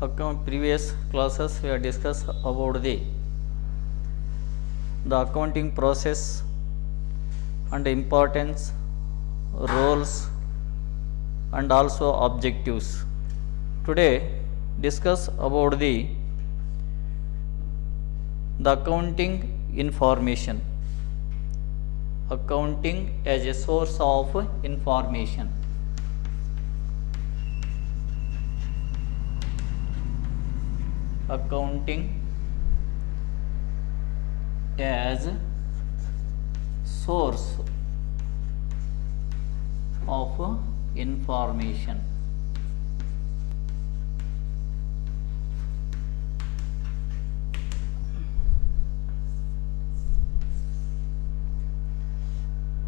Previous classes we have discussed about the accounting process and importance, roles and also objectives. Today discuss about the accounting information. Accounting as a source of information. Accounting as source of information.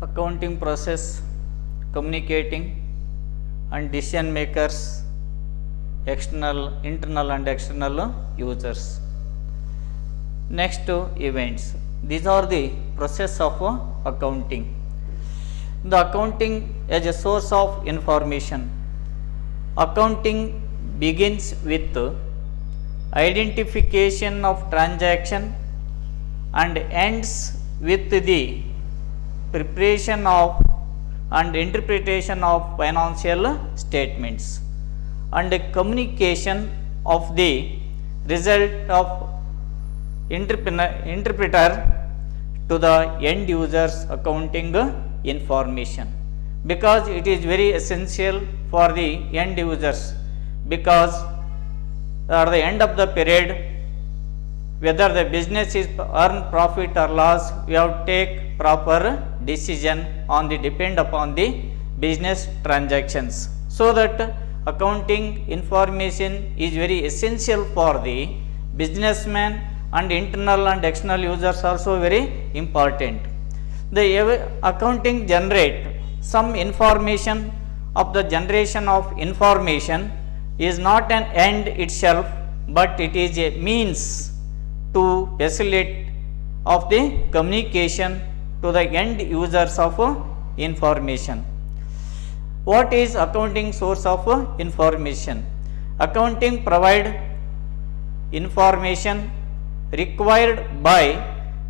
Accounting process, communicating and decision makers, internal and external users. Next, events. These are the process of accounting. The accounting as a source of information. Accounting begins with identification of transaction and ends with the preparation of and interpretation of financial statements and communication of the result of interpreter to the end users accounting information, because it is very essential for the end users, because at the end of the period, whether the business is earn profit or loss, we have to take proper decision on the depend upon the business transactions. So that accounting information is very essential for the businessman, and internal and external users also very important. The accounting generate some information. Of the generation of information is not an end itself, but it is a means to facilitate of the communication to the end users of information. What is accounting source of information? Accounting provide information required by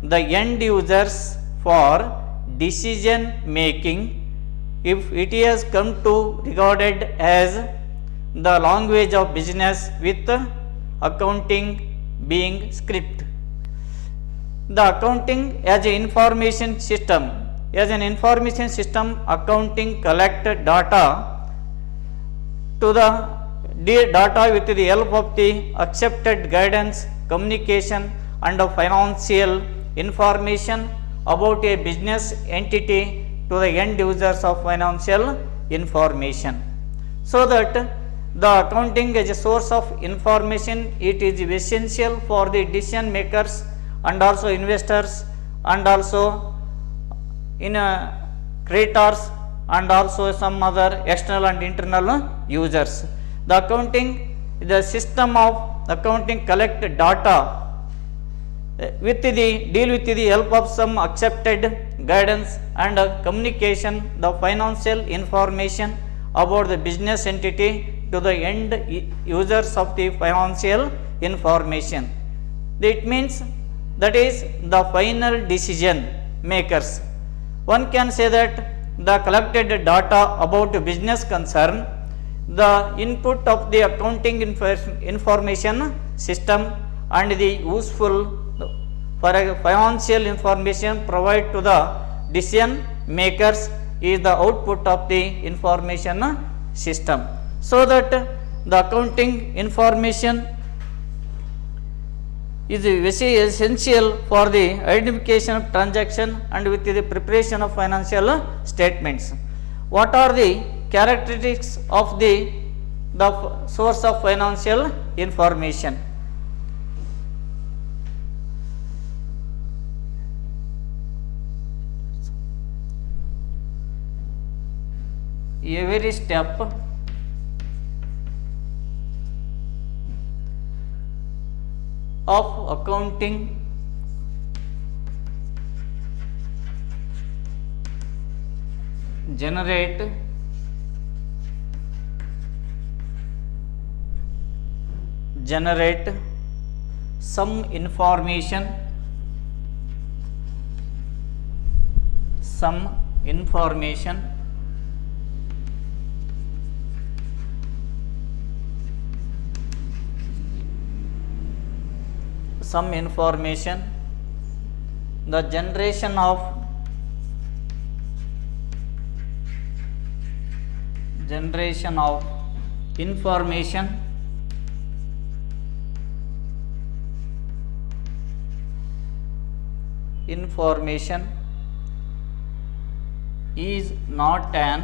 the end users for decision making, if it has come to regarded as the language of business, with accounting being script. The accounting as an information system. As an information system, accounting collect data to the data with the help of the accepted guidance, communication and financial information about a business entity to the end users of financial information. So that the accounting as a source of information, it is essential for the decision makers and also investors and also in creditors and also some other external and internal users. The accounting, the system of accounting collect data with the deal with the help of some accepted guidance and communication the financial information about the business entity to the end users of the financial information. It means that is the final decision makers. One can say that the collected data about business concern, the input of the accounting information system and the useful for a financial information provide to the decision makers is the output of the information system. So that the accounting information is very essential for the identification of transaction and with the preparation of financial statements. What are the characteristics of the source of financial information? Every step of accounting generate generate some information, some information the generation of information is not an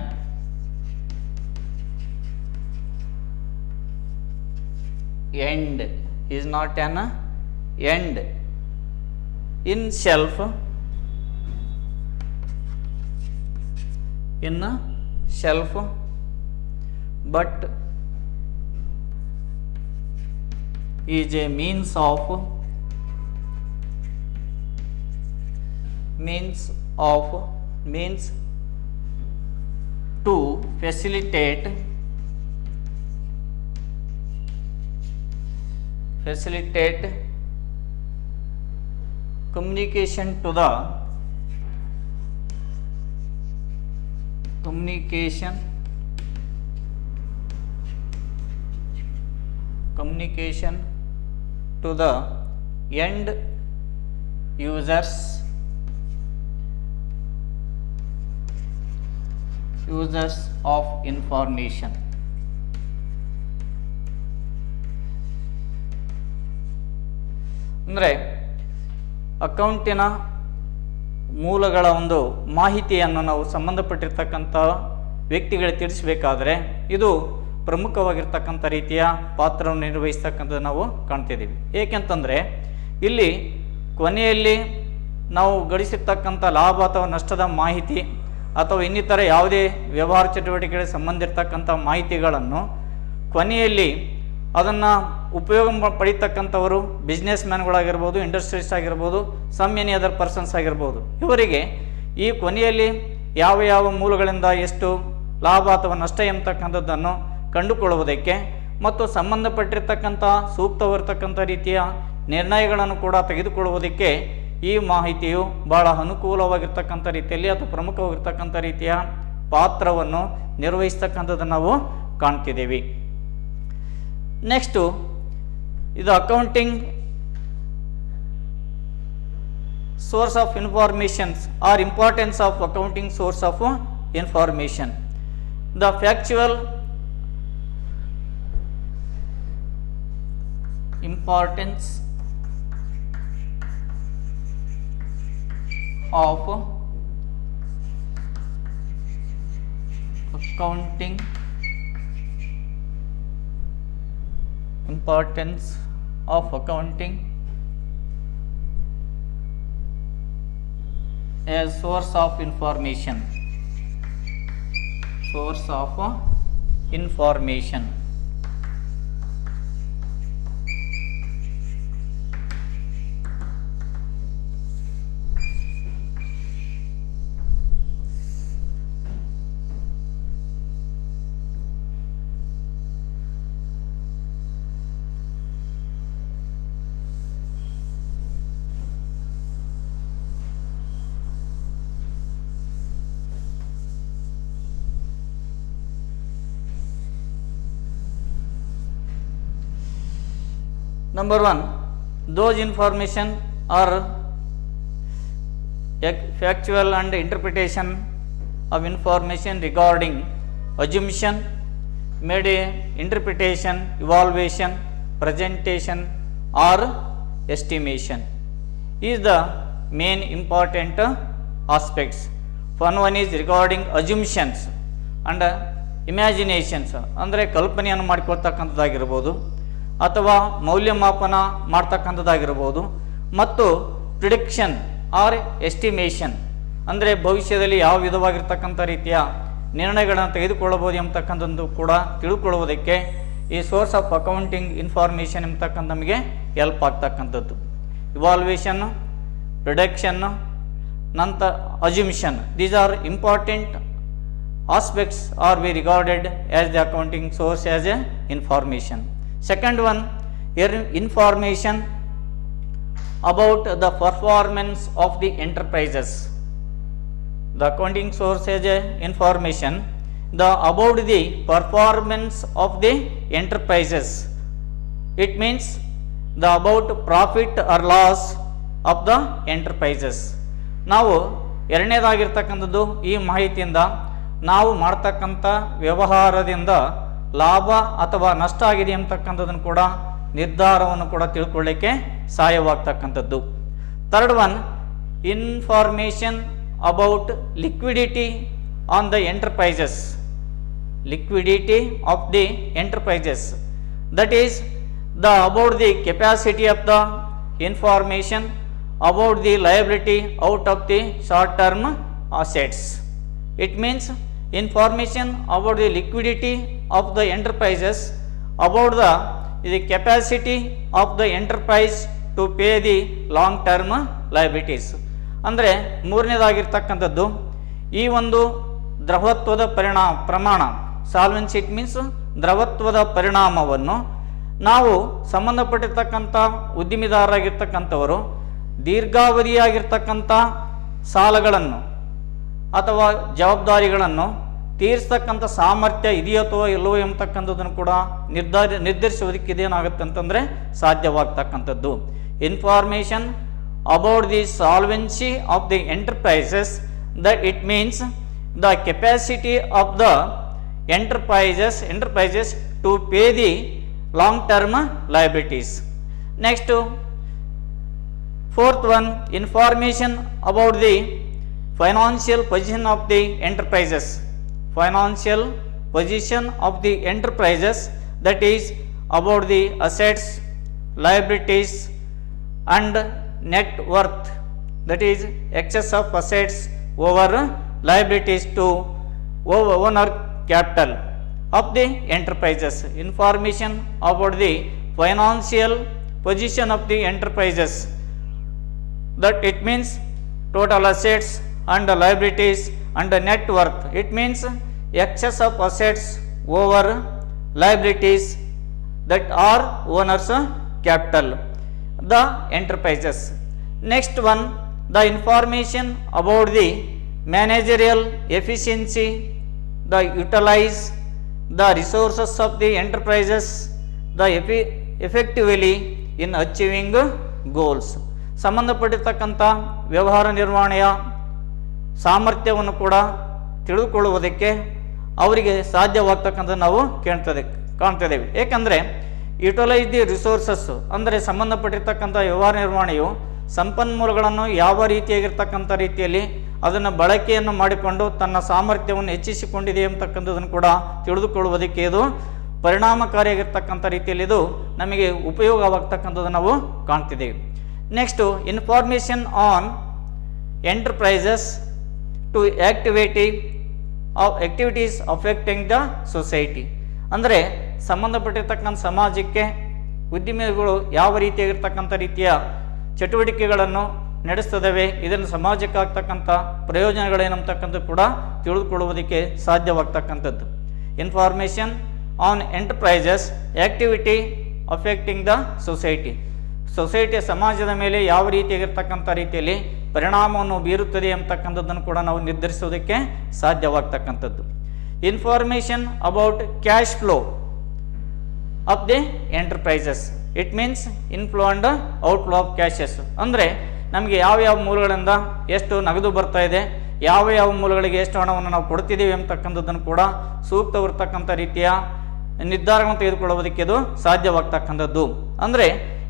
end, is not an end in self, but is a means to facilitate communication to the end users of information. ಅಂದರೆ ಅಕೌಂಟಿನ ಮೂಲಗಳ ಒಂದು ಮಾಹಿತಿಯನ್ನು ನಾವು ಸಂಬಂಧಪಟ್ಟಿರ್ತಕ್ಕಂಥ ವ್ಯಕ್ತಿಗಳಿಗೆ ತಿಳಿಸಬೇಕಾದ್ರೆ ಇದು ಪ್ರಮುಖವಾಗಿರ್ತಕ್ಕಂಥ ರೀತಿಯ ಪಾತ್ರವನ್ನು ನಿರ್ವಹಿಸ್ತಕ್ಕಂಥದ್ದು ನಾವು ಕಾಣ್ತಿದ್ದೀವಿ. ಏಕೆಂತಂದರೆ ಇಲ್ಲಿ ಕೊನೆಯಲ್ಲಿ ನಾವು ಗಳಿಸಿರ್ತಕ್ಕಂಥ ಲಾಭ ಅಥವಾ ನಷ್ಟದ ಮಾಹಿತಿ ಅಥವಾ ಇನ್ನಿತರ ಯಾವುದೇ ವ್ಯವಹಾರ ಚಟುವಟಿಕೆಗಳಿಗೆ ಸಂಬಂಧಿರ್ತಕ್ಕಂಥ ಮಾಹಿತಿಗಳನ್ನು ಕೊನೆಯಲ್ಲಿ ಅದನ್ನು ಉಪಯೋಗ ಪಡೀತಕ್ಕಂಥವರು ಬಿಸ್ನೆಸ್ ಮ್ಯಾನ್ಗಳಾಗಿರ್ಬೋದು, ಇಂಡಸ್ಟ್ರಿಯಲಿಸ್ಟ್ ಆಗಿರ್ಬೋದು, ಸಮ್ ಎನಿ ಅದರ್ ಪರ್ಸನ್ಸ್ ಆಗಿರ್ಬೋದು. ಇವರಿಗೆ ಈ ಕೊನೆಯಲ್ಲಿ ಯಾವ ಯಾವ ಮೂಲಗಳಿಂದ ಎಷ್ಟು ಲಾಭ ಅಥವಾ ನಷ್ಟ ಎಂಬತಕ್ಕಂಥದ್ದನ್ನು ಕಂಡುಕೊಳ್ಳುವುದಕ್ಕೆ ಮತ್ತು ಸಂಬಂಧಪಟ್ಟಿರ್ತಕ್ಕಂಥ ಸೂಕ್ತವಿರ್ತಕ್ಕಂಥ ರೀತಿಯ ನಿರ್ಣಯಗಳನ್ನು ಕೂಡ ತೆಗೆದುಕೊಳ್ಳುವುದಕ್ಕೆ ಈ ಮಾಹಿತಿಯು ಭಾಳ ಅನುಕೂಲವಾಗಿರ್ತಕ್ಕಂಥ ರೀತಿಯಲ್ಲಿ ಅಥವಾ ಪ್ರಮುಖವಾಗಿರ್ತಕ್ಕಂಥ ರೀತಿಯ ಪಾತ್ರವನ್ನು ನಿರ್ವಹಿಸ್ತಕ್ಕಂಥದ್ದನ್ನು ನಾವು ಕಾಣ್ತಿದ್ದೀವಿ. ನೆಕ್ಸ್ಟು ಇದು accounting source of informations or importance of accounting source of information. The factual importance of accounting as source of information. Number 1, those information are factual and interpretation of information regarding assumption, made a interpretation, evaluation, presentation or estimation is the main important aspects. One is regarding assumptions and imaginations, ಅಂದರೆ ಕಲ್ಪನೆಯನ್ನು ಮಾಡಿಕೊಳ್ತಕ್ಕಂಥದ್ದಾಗಿರ್ಬೋದು ಅಥವಾ ಮೌಲ್ಯಮಾಪನ ಮಾಡ್ತಕ್ಕಂಥದ್ದಾಗಿರ್ಬೋದು, ಮತ್ತು prediction R estimation ಅಂದರೆ ಭವಿಷ್ಯದಲ್ಲಿ ಯಾವ ವಿಧವಾಗಿರ್ತಕ್ಕಂಥ ರೀತಿಯ ನಿರ್ಣಯಗಳನ್ನು ತೆಗೆದುಕೊಳ್ಳಬಹುದು ಎಂಬತಕ್ಕಂಥದ್ದು ಕೂಡ ತಿಳ್ಕೊಳ್ಳುವುದಕ್ಕೆ ಈ ಸೋರ್ಸ್ ಆಫ್ ಅಕೌಂಟಿಂಗ್ ಇನ್ಫಾರ್ಮೇಷನ್ ಎಂಬತಕ್ಕಂಥ ನಮಗೆ ಹೆಲ್ಪ್ ಆಗ್ತಕ್ಕಂಥದ್ದು. ಇವಾಲ್ವೇಷನ್ನು, ಪ್ರಿಡಿಕ್ಷನ್ನು, ನಂತರ assumption, these are important aspects are be regarded as the accounting source as a information. Second one, information about the performance of the enterprises. The accounting source has a information about the performance of the enterprises. It means the about profit or loss of the enterprises. ನಾವು ಎರಡನೇದಾಗಿರ್ತಕ್ಕಂಥದ್ದು ಈ ಮಾಹಿತಿಯಿಂದ ನಾವು ಮಾಡ್ತಕ್ಕಂಥ ವ್ಯವಹಾರದಿಂದ ಲಾಭ ಅಥವಾ ನಷ್ಟ ಆಗಿದೆ ಅಂತಕ್ಕಂಥದ್ದನ್ನು ಕೂಡ ನಿರ್ಧಾರವನ್ನು ಕೂಡ ತಿಳ್ಕೊಳ್ಳಿಕ್ಕೆ ಸಹಾಯವಾಗ್ತಕ್ಕಂಥದ್ದು. Third one, information about liquidity on the enterprises. liquidity of the enterprises, that is the about the capacity of the information about the liability out of the short term assets. It means information about the liquidity of the enterprises, about the capacity of the enterprise to pay the long term liabilities. ಅಂದರೆ ಮೂರನೇದಾಗಿರ್ತಕ್ಕಂಥದ್ದು ಈ ಒಂದು ದ್ರವತ್ವದ ಪ್ರಮಾಣ, solvency. It means ದ್ರವತ್ವದ ಪರಿಣಾಮವನ್ನು ನಾವು ಸಂಬಂಧಪಟ್ಟಿರ್ತಕ್ಕಂಥ ಉದ್ದಿಮೆದಾರರಾಗಿರ್ತಕ್ಕಂಥವರು ದೀರ್ಘಾವಧಿಯಾಗಿರ್ತಕ್ಕಂಥ ಸಾಲಗಳನ್ನು ಅಥವಾ ಜವಾಬ್ದಾರಿಗಳನ್ನು ತೀರಿಸ್ತಕ್ಕಂಥ ಸಾಮರ್ಥ್ಯ ಇದೆಯೋ ಅಥವಾ ಇಲ್ಲವೋ ಎಂಬತಕ್ಕಂಥದ್ದನ್ನು ಕೂಡ ನಿರ್ಧರಿಸೋದಕ್ಕೆ ಇದೇನಾಗುತ್ತೆ ಅಂತಂದರೆ ಸಾಧ್ಯವಾಗ್ತಕ್ಕಂಥದ್ದು. Information about the solvency of the enterprises, that it means the capacity of the enterprises to pay the long term liabilities. Next, fourth one, information about the financial position of the enterprises. Financial position of the enterprises, that is about the assets, liabilities and net worth, that is excess of assets over liabilities to owner capital of the enterprises. Information about the financial position of the enterprises, that it means total assets and liabilities and net worth. It means excess of assets over liabilities that are owners capital, the enterprises. Next one, the information about the managerial efficiency, the utilize the resources of the enterprises, the effectively in achieving goals. ಸಂಬಂಧಪಟ್ಟಿರ್ತಕ್ಕಂಥ ವ್ಯವಹಾರ ನಿರ್ವಹಣೆಯ ಸಾಮರ್ಥ್ಯವನ್ನು ಕೂಡ ತಿಳಿದುಕೊಳ್ಳುವುದಕ್ಕೆ ಅವರಿಗೆ ಸಾಧ್ಯವಾಗ್ತಕ್ಕಂಥ ನಾವು ಕಾಣ್ತಿದ್ದೇವೆ. ಏಕೆಂದರೆ ಯುಟಿಲೈಸ್ ದಿ ರಿಸೋರ್ಸಸ್ ಅಂದರೆ ಸಂಬಂಧಪಟ್ಟಿರ್ತಕ್ಕಂಥ ವ್ಯವಹಾರ ನಿರ್ವಹಣೆಯು ಸಂಪನ್ಮೂಲಗಳನ್ನು ಯಾವ ರೀತಿಯಾಗಿರ್ತಕ್ಕಂಥ ರೀತಿಯಲ್ಲಿ ಅದನ್ನು ಬಳಕೆಯನ್ನು ಮಾಡಿಕೊಂಡು ತನ್ನ ಸಾಮರ್ಥ್ಯವನ್ನು ಹೆಚ್ಚಿಸಿಕೊಂಡಿದೆ ಎಂಬತಕ್ಕಂಥದ್ದನ್ನು ಕೂಡ ತಿಳಿದುಕೊಳ್ಳುವುದಕ್ಕೆ ಇದು ಪರಿಣಾಮಕಾರಿಯಾಗಿರ್ತಕ್ಕಂಥ ರೀತಿಯಲ್ಲಿ ಇದು ನಮಗೆ ಉಪಯೋಗವಾಗ್ತಕ್ಕಂಥದ್ದು ನಾವು ಕಾಣ್ತಿದ್ದೇವೆ. Next, information on enterprises to activities affecting the society. ಅಂದರೆ ಸಂಬಂಧಪಟ್ಟಿರ್ತಕ್ಕಂಥ ಸಮಾಜಕ್ಕೆ ಉದ್ದಿಮೆಗಳು ಯಾವ ರೀತಿಯಾಗಿರ್ತಕ್ಕಂಥ ರೀತಿಯ ಚಟುವಟಿಕೆಗಳನ್ನು ನಡೆಸ್ತದವೆ, ಇದನ್ನು ಸಮಾಜಕ್ಕೆ ಆಗ್ತಕ್ಕಂಥ ಪ್ರಯೋಜನಗಳೇನಂತಕ್ಕಂಥ ಕೂಡ ತಿಳಿದುಕೊಳ್ಳುವುದಕ್ಕೆ ಸಾಧ್ಯವಾಗ್ತಕ್ಕಂಥದ್ದು. Information on enterprises activity affecting the society. ಸೊಸೈಟಿಯ ಸಮಾಜದ ಮೇಲೆ ಯಾವ ರೀತಿಯಾಗಿರ್ತಕ್ಕಂಥ ರೀತಿಯಲ್ಲಿ ಪರಿಣಾಮವನ್ನು ಬೀರುತ್ತದೆ ಎಂಬತಕ್ಕಂಥದ್ದನ್ನು ಕೂಡ ನಾವು ನಿರ್ಧರಿಸೋದಕ್ಕೆ ಸಾಧ್ಯವಾಗ್ತಕ್ಕಂಥದ್ದು. Information about cash flow of the enterprises. It means inflow and outflow of cashes. ಅಂದರೆ ನಮಗೆ ಯಾವ ಮೂಲಗಳಿಂದ ಎಷ್ಟು ನಗದು ಬರ್ತಾ ಇದೆ, ಯಾವ ಮೂಲಗಳಿಗೆ ಎಷ್ಟು ಹಣವನ್ನು ನಾವು ಕೊಡ್ತಿದ್ದೀವಿ ಎಂಬತಕ್ಕಂಥದ್ದನ್ನು ಕೂಡ ಸೂಕ್ತವಿರ್ತಕ್ಕಂಥ ರೀತಿಯ ನಿರ್ಧಾರಗಳನ್ನು ತೆಗೆದುಕೊಳ್ಳುವುದಕ್ಕೆ ಇದು ಸಾಧ್ಯವಾಗ್ತಕ್ಕಂಥದ್ದು. ಅಂದರೆ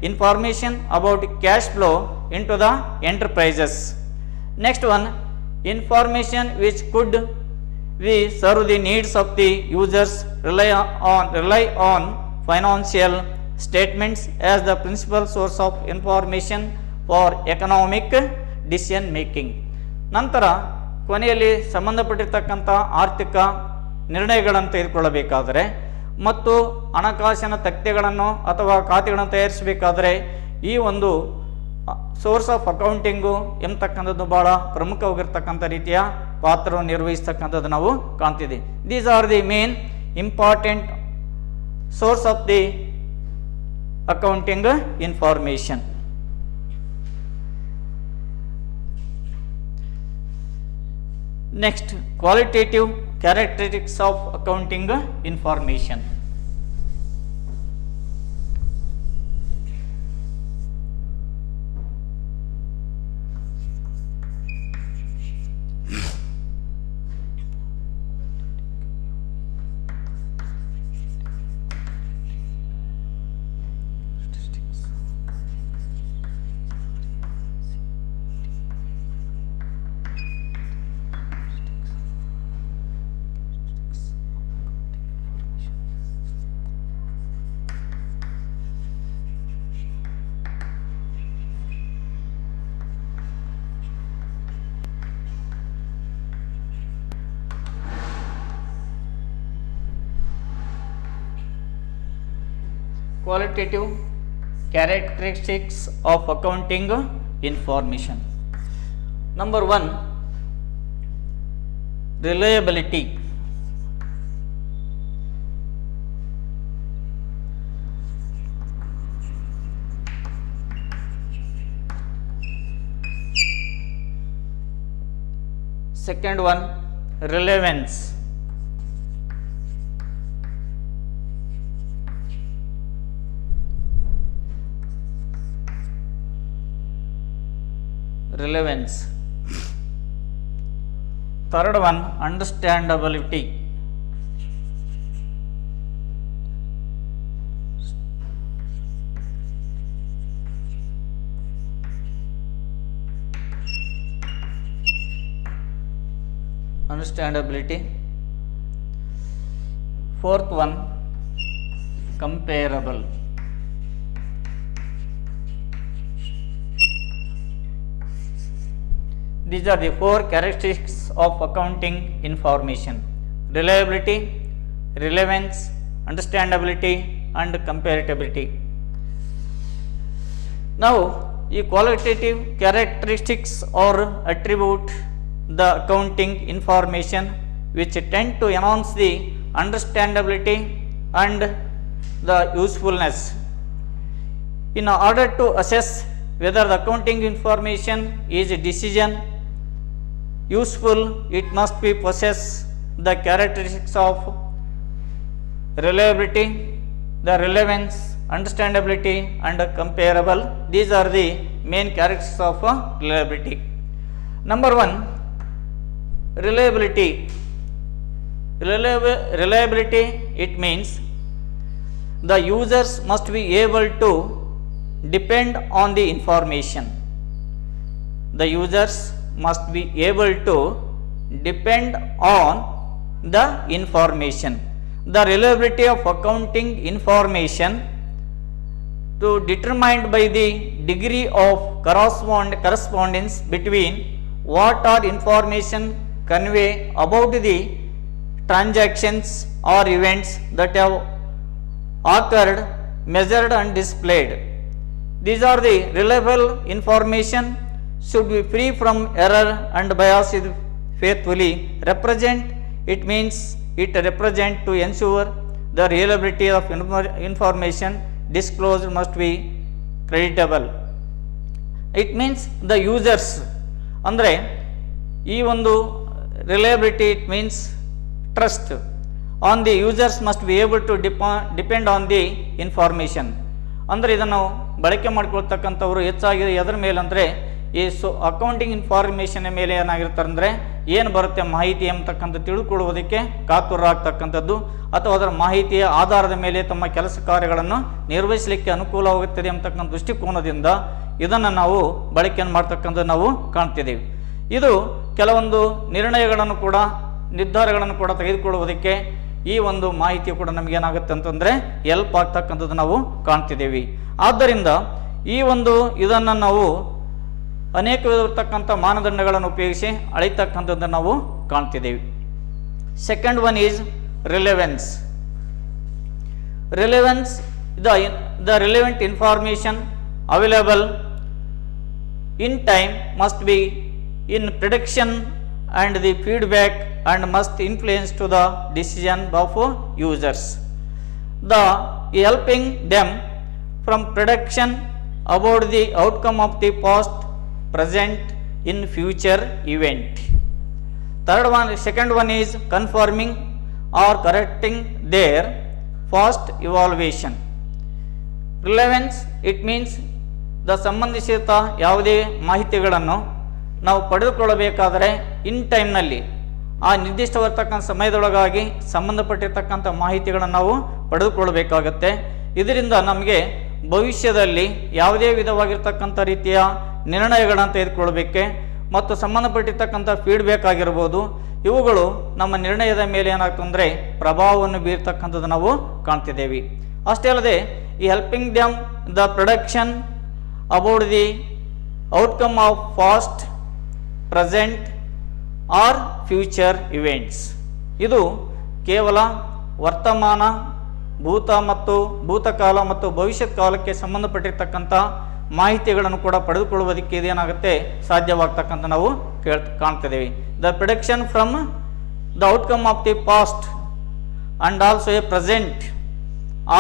information about cash flow into the enterprises. Next one, information which could we serve the needs of the users rely on financial statements as the principal source of information for economic decision making. ನಂತರ ಕೊನೆಯಲ್ಲಿ ಸಂಬಂಧಪಟ್ಟಿರ್ತಕ್ಕಂಥ ಆರ್ಥಿಕ ನಿರ್ಣಯಗಳನ್ನು ತೆಗೆದುಕೊಳ್ಳಬೇಕಾದರೆ ಮತ್ತು ಹಣಕಾಸಿನ ತಥ್ಯಗಳನ್ನು ಅಥವಾ ಖಾತೆಗಳನ್ನು ತಯಾರಿಸಬೇಕಾದರೆ ಈ ಒಂದು ಸೋರ್ಸ್ ಆಫ್ ಅಕೌಂಟಿಂಗು ಎಂಬತಕ್ಕಂಥದ್ದು ಬಹಳ ಪ್ರಮುಖವಾಗಿರ್ತಕ್ಕಂಥ ರೀತಿಯ ಪಾತ್ರವನ್ನು ನಿರ್ವಹಿಸ್ತಕ್ಕಂಥದ್ದು ನಾವು ಕಾಣ್ತಿದ್ದೀವಿ. These are the main important source of the accounting information. Next, qualitative characteristics of accounting information. Qualitative characteristics of accounting information. Number 1, reliability. Second one, relevance. Third one, understandability. Fourth one, comparable. These are the 4 characteristics of accounting information: reliability, relevance, understandability, and comparability. Now, the qualitative characteristics or attribute the accounting information which tend to enhance the understandability and the usefulness. In order to assess whether the accounting information is decision useful, it must be possess the characteristics of reliability, the relevance, understandability, and comparable. These are the main characteristics of reliability. Number 1, reliability. Reliability, it means the users must be able to depend on the information. The users must be able to depend on the information. The reliability of accounting information to determined by the degree of correspondence between what are information convey about the transactions or events that have occurred, measured and displayed. These are the reliable information should be free from error and bias faithfully represent. It means it represent to ensure the reliability of information disclosed must be creditable. It means the users andre ee ಒಂದು reliability, it means trust on the users must be able to depend on the information. ಅಂದರೆ ಇದನ್ನು ಬಳಕೆ ಮಾಡ್ಕೊಳ್ತಕ್ಕಂಥವ್ರು ಹೆಚ್ಚಾಗಿ ಎದರ ಮೇಲೆ ಅಂದರೆ ಈ ಅಕೌಂಟಿಂಗ್ ಇನ್ಫಾರ್ಮೇಷನ್ ಮೇಲೆ ಏನಾಗಿರ್ತಾರೆ ಅಂದರೆ ಏನು ಬರುತ್ತೆ ಮಾಹಿತಿ ಎಂಬತಕ್ಕಂಥ ತಿಳ್ಕೊಳ್ಳುವುದಕ್ಕೆ ಕಾತುರರಾಗ್ತಕ್ಕಂಥದ್ದು ಅಥವಾ ಅದರ ಮಾಹಿತಿಯ ಆಧಾರದ ಮೇಲೆ ತಮ್ಮ ಕೆಲಸ ಕಾರ್ಯಗಳನ್ನು ನಿರ್ವಹಿಸಲಿಕ್ಕೆ ಅನುಕೂಲವಾಗುತ್ತದೆ ಎಂಬತಕ್ಕಂಥ ದೃಷ್ಟಿಕೋನದಿಂದ ಇದನ್ನು ನಾವು ಬಳಕೆಯನ್ನು ಮಾಡ್ತಕ್ಕಂಥದ್ದು ನಾವು ಕಾಣ್ತಿದ್ದೀವಿ. ಇದು ಕೆಲವೊಂದು ನಿರ್ಧಾರಗಳನ್ನು ಕೂಡ ತೆಗೆದುಕೊಳ್ಳುವುದಕ್ಕೆ ಈ ಒಂದು ಮಾಹಿತಿ ಕೂಡ ನಮಗೇನಾಗುತ್ತೆ ಅಂತಂದರೆ ಹೆಲ್ಪ್ ಆಗ್ತಕ್ಕಂಥದ್ದು ನಾವು ಕಾಣ್ತಿದ್ದೀವಿ. ಆದ್ದರಿಂದ ಈ ಒಂದು ಇದನ್ನು ನಾವು ಅನೇಕ ವಿಧವಿರ್ತಕ್ಕಂಥ ಮಾನದಂಡಗಳನ್ನು ಉಪಯೋಗಿಸಿ ಅಳಿತಕ್ಕಂಥದ್ದನ್ನು ನಾವು ಕಾಣ್ತಿದ್ದೀವಿ. Second one is relevance. Relevance the relevant information available in time must be in prediction and the feedback and must influence to the decision of users, the helping them from prediction about the outcome of the past, present, in future event. Second one is confirming or correcting their past evaluation. Relevance, it means the ಸಂಬಂಧಿಸಿದ ಯಾವುದೇ ಮಾಹಿತಿಗಳನ್ನು ನಾವು ಪಡೆದುಕೊಳ್ಳಬೇಕಾದರೆ ಇನ್ ಟೈಮ್ನಲ್ಲಿ ಆ ನಿರ್ದಿಷ್ಟವಾಗಿರ್ತಕ್ಕಂಥ ಸಮಯದೊಳಗಾಗಿ ಸಂಬಂಧಪಟ್ಟಿರ್ತಕ್ಕಂಥ ಮಾಹಿತಿಗಳನ್ನು ನಾವು ಪಡೆದುಕೊಳ್ಳಬೇಕಾಗತ್ತೆ. ಇದರಿಂದ ನಮಗೆ ಭವಿಷ್ಯದಲ್ಲಿ ಯಾವುದೇ ವಿಧವಾಗಿರ್ತಕ್ಕಂಥ ರೀತಿಯ ನಿರ್ಣಯಗಳನ್ನು ತೆಗೆದುಕೊಳ್ಳಬೇಕೆ ಮತ್ತು ಸಂಬಂಧಪಟ್ಟಿರ್ತಕ್ಕಂಥ ಫೀಡ್ಬ್ಯಾಕ್ ಆಗಿರ್ಬೋದು, ಇವುಗಳು ನಮ್ಮ ನಿರ್ಣಯದ ಮೇಲೆ ಏನಾಗ್ತಂದರೆ ಪ್ರಭಾವವನ್ನು ಬೀರ್ತಕ್ಕಂಥದ್ದು ನಾವು ಕಾಣ್ತಿದ್ದೇವೆ. ಅಷ್ಟೇ ಅಲ್ಲದೆ ಈ helping them the production about the outcome of past, present or future events. ಇದು ಕೇವಲ ವರ್ತಮಾನ, ಭೂತಕಾಲ ಮತ್ತು ಭವಿಷ್ಯತ್ ಕಾಲಕ್ಕೆ ಸಂಬಂಧಪಟ್ಟಿರ್ತಕ್ಕಂಥ ಮಾಹಿತಿಗಳನ್ನು ಕೂಡ ಪಡೆದುಕೊಳ್ಳುವುದಕ್ಕೆ ಇದೇನಾಗುತ್ತೆ ಸಾಧ್ಯವಾಗ್ತಕ್ಕಂಥ ನಾವು ಕಾಣ್ತಿದ್ದೇವೆ. The prediction from the outcome of the past and also a present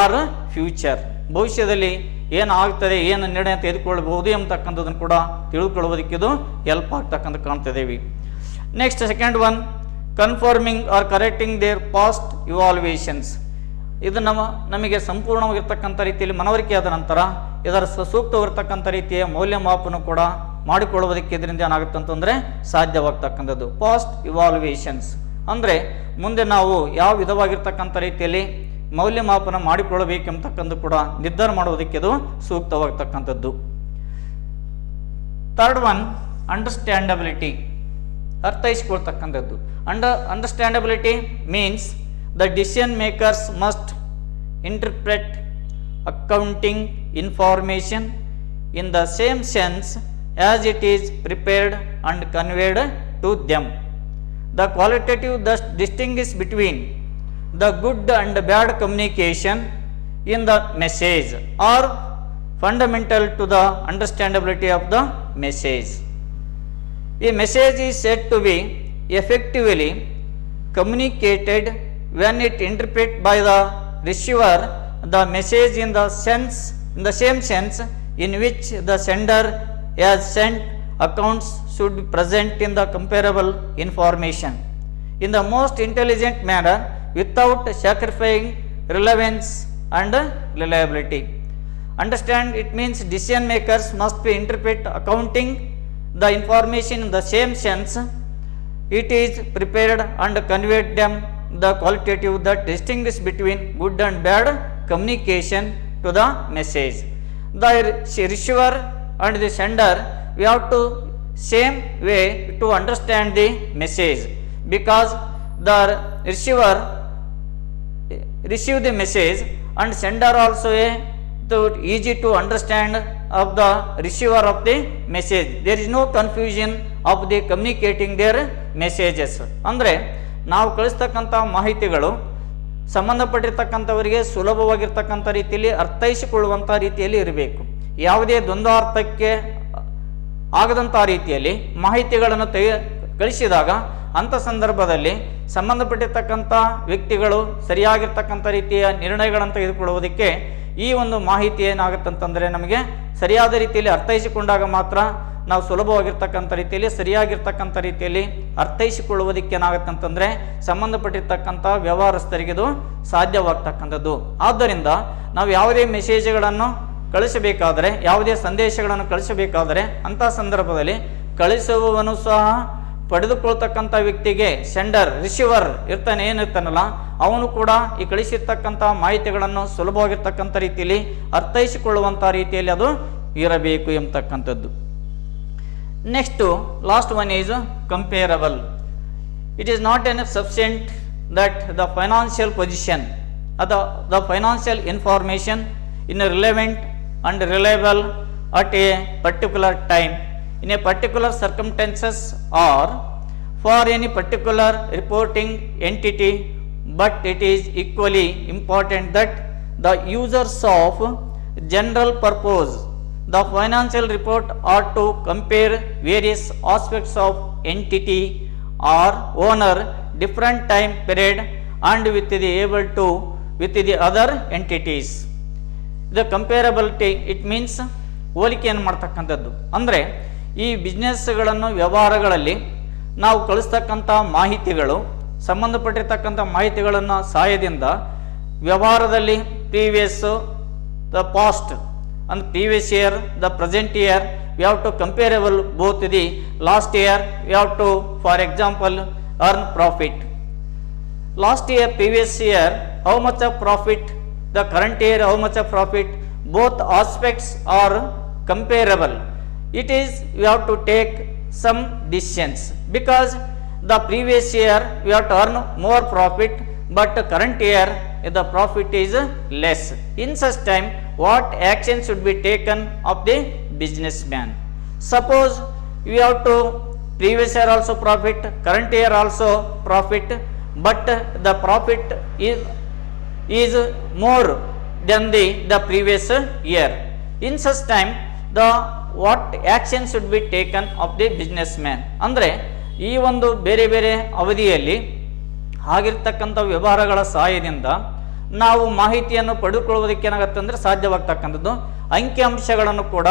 or future. ಭವಿಷ್ಯದಲ್ಲಿ ಏನು ಆಗ್ತದೆ, ಏನು ನಿರ್ಣಯ ತೆಗೆದುಕೊಳ್ಳಬಹುದು ಎಂಬತಕ್ಕಂಥದ್ದನ್ನು ಕೂಡ ತಿಳಿದುಕೊಳ್ಳುವುದಕ್ಕೆ ಇದು ಹೆಲ್ಪ್ ಆಗ್ತಕ್ಕಂಥ ಕಾಣ್ತಿದ್ದೇವೆ. Next second one, confirming or correcting their past evaluations. ಇದು ನಮಗೆ ಸಂಪೂರ್ಣವಾಗಿರ್ತಕ್ಕಂಥ ರೀತಿಯಲ್ಲಿ ಮನವರಿಕೆ ಆದ ನಂತರ ಇದರ ಸೂಕ್ತವಾಗಿರ್ತಕ್ಕಂಥ ರೀತಿಯ ಮೌಲ್ಯಮಾಪನ ಕೂಡ ಮಾಡಿಕೊಳ್ಳುವುದಕ್ಕೆ ಇದರಿಂದ ಏನಾಗುತ್ತೆ ಅಂತಂದರೆ ಸಾಧ್ಯವಾಗ್ತಕ್ಕಂಥದ್ದು. ಪಾಸ್ಟ್ ಇವಾಲ್ಯೂಯೇಷನ್ಸ್ ಅಂದರೆ ಮುಂದೆ ನಾವು ಯಾವ ವಿಧವಾಗಿರ್ತಕ್ಕಂಥ ರೀತಿಯಲ್ಲಿ ಮೌಲ್ಯಮಾಪನ ಮಾಡಿಕೊಳ್ಳಬೇಕೆಂಬತಕ್ಕಂಥ ಕೂಡ ನಿರ್ಧಾರ ಮಾಡುವುದಕ್ಕೆ ಇದು ಸೂಕ್ತವಾಗ್ತಕ್ಕಂಥದ್ದು. ಥರ್ಡ್ ಒನ್, ಅಂಡರ್ಸ್ಟ್ಯಾಂಡಬಿಲಿಟಿ, ಅರ್ಥೈಸಿಕೊಳ್ತಕ್ಕಂಥದ್ದು. Understandability means the decision makers must interpret accounting information in the same sense as it is prepared and conveyed to them. The qualitative thus distinguish between the good and bad communication in the message are fundamental to the understandability of the message. A message is said to be effectively communicated when it interpreted by the receiver the message in the same sense in which the sender has sent. Accounts should be present in the comparable information in the most intelligent manner without sacrificing relevance and reliability. Understand, it means decision makers must be interpret accounting the information in the same sense it is prepared and conveyed them. The qualitative that distinguish between good and bad communication to the message. The receiver and the sender, we have to same way to understand the message, because the receiver receive the message and sender also easy to understand of the receiver of the message. There is no confusion of the communicating their messages. ಅಂದರೆ ನಾವು ಕಳಿಸ್ತಕ್ಕಂಥ ಮಾಹಿತಿಗಳು ಸಂಬಂಧಪಟ್ಟಿರ್ತಕ್ಕಂಥವರಿಗೆ ಸುಲಭವಾಗಿರ್ತಕ್ಕಂಥ ರೀತಿಯಲ್ಲಿ ಅರ್ಥೈಸಿಕೊಳ್ಳುವಂಥ ರೀತಿಯಲ್ಲಿ ಇರಬೇಕು. ಯಾವುದೇ ದ್ವಂದ್ವಾರ್ಥಕ್ಕೆ ಆಗದಂಥ ರೀತಿಯಲ್ಲಿ ಮಾಹಿತಿಗಳನ್ನು ಕಳಿಸಿದಾಗ ಅಂಥ ಸಂದರ್ಭದಲ್ಲಿ ಸಂಬಂಧಪಟ್ಟಿರ್ತಕ್ಕಂಥ ವ್ಯಕ್ತಿಗಳು ಸರಿಯಾಗಿರ್ತಕ್ಕಂಥ ರೀತಿಯ ನಿರ್ಣಯಗಳನ್ನು ತೆಗೆದುಕೊಳ್ಳುವುದಕ್ಕೆ ಈ ಒಂದು ಮಾಹಿತಿ ಏನಾಗುತ್ತಂತಂದರೆ ನಮಗೆ ಸರಿಯಾದ ರೀತಿಯಲ್ಲಿ ಅರ್ಥೈಸಿಕೊಂಡಾಗ ಮಾತ್ರ ನಾವು ಸುಲಭವಾಗಿರ್ತಕ್ಕಂಥ ರೀತಿಯಲ್ಲಿ ಸರಿಯಾಗಿರ್ತಕ್ಕಂಥ ರೀತಿಯಲ್ಲಿ ಅರ್ಥೈಸಿಕೊಳ್ಳುವುದಕ್ಕೆ ಏನಾಗುತ್ತಂತಂದರೆ ಸಂಬಂಧಪಟ್ಟಿರ್ತಕ್ಕಂಥ ವ್ಯವಹಾರಸ್ಥರಿಗೆ ಇದು ಸಾಧ್ಯವಾಗ್ತಕ್ಕಂಥದ್ದು. ಆದ್ದರಿಂದ ನಾವು ಯಾವುದೇ ಮೆಸೇಜ್ಗಳನ್ನು ಕಳಿಸಬೇಕಾದರೆ, ಯಾವುದೇ ಸಂದೇಶಗಳನ್ನು ಕಳಿಸಬೇಕಾದರೆ ಅಂಥ ಸಂದರ್ಭದಲ್ಲಿ ಕಳಿಸುವವನು ಸಹ ಪಡೆದುಕೊಳ್ತಕ್ಕಂಥ ವ್ಯಕ್ತಿಗೆ ಸೆಂಡರ್ ರಿಸೀವರ್ ಏನಿರ್ತಾನಲ್ಲ ಅವನು ಕೂಡ ಈ ಕಳಿಸಿರ್ತಕ್ಕಂಥ ಮಾಹಿತಿಗಳನ್ನು ಸುಲಭವಾಗಿರ್ತಕ್ಕಂಥ ರೀತಿಯಲ್ಲಿ ಅರ್ಥೈಸಿಕೊಳ್ಳುವಂಥ ರೀತಿಯಲ್ಲಿ ಅದು ಇರಬೇಕು ಎಂಬತಕ್ಕಂಥದ್ದು. Next, last one is comparable. It is not enough sufficient that the financial position or the financial information in a relevant and reliable at a particular time in a particular circumstances or for any particular reporting entity, but it is equally important that the users of general purpose the financial report are to compare various aspects of entity or owner different time period and with the other entities. The comparability it means ಹೋಲಿಕೆಯನ್ನು ಮಾಡ್ತಕ್ಕಂಥದ್ದು. ಅಂದರೆ ಈ ಬಿಸ್ನೆಸ್ಗಳನ್ನು ವ್ಯವಹಾರಗಳಲ್ಲಿ ನಾವು ಕಳಿಸ್ತಕ್ಕಂಥ ಮಾಹಿತಿಗಳು ಸಂಬಂಧಪಟ್ಟಿರ್ತಕ್ಕಂಥ ಮಾಹಿತಿಗಳನ್ನು ಸಹಾಯದಿಂದ ವ್ಯವಹಾರದಲ್ಲಿ previous the past and previous year, the present year, we have to comparable both the last year, we have to, for example, earn profit. Last year, previous year, how much of profit, the current year, how much of profit, both aspects are comparable. It is, we have to take some decisions because the previous year, we have to earn more profit, but current year, the profit is less. In such time, what action should be taken of the businessman? Suppose we have to previous year also profit, current year also profit, but the profit is more than the previous year. In such time, the what action should be taken of the businessman? ಅಂದರೆ ಈ ಒಂದು ಬೇರೆ ಬೇರೆ ಅವಧಿಯಲ್ಲಿ ಆಗಿರ್ತಕ್ಕಂಥ ವ್ಯವಹಾರಗಳ ಸಹಾಯದಿಂದ ನಾವು ಮಾಹಿತಿಯನ್ನು ಪಡೆದುಕೊಳ್ಳುವುದಕ್ಕೆ ಏನಾಗುತ್ತೆ ಅಂದರೆ ಸಾಧ್ಯವಾಗ್ತಕ್ಕಂಥದ್ದು ಅಂಕಿಅಂಶಗಳನ್ನು ಕೂಡ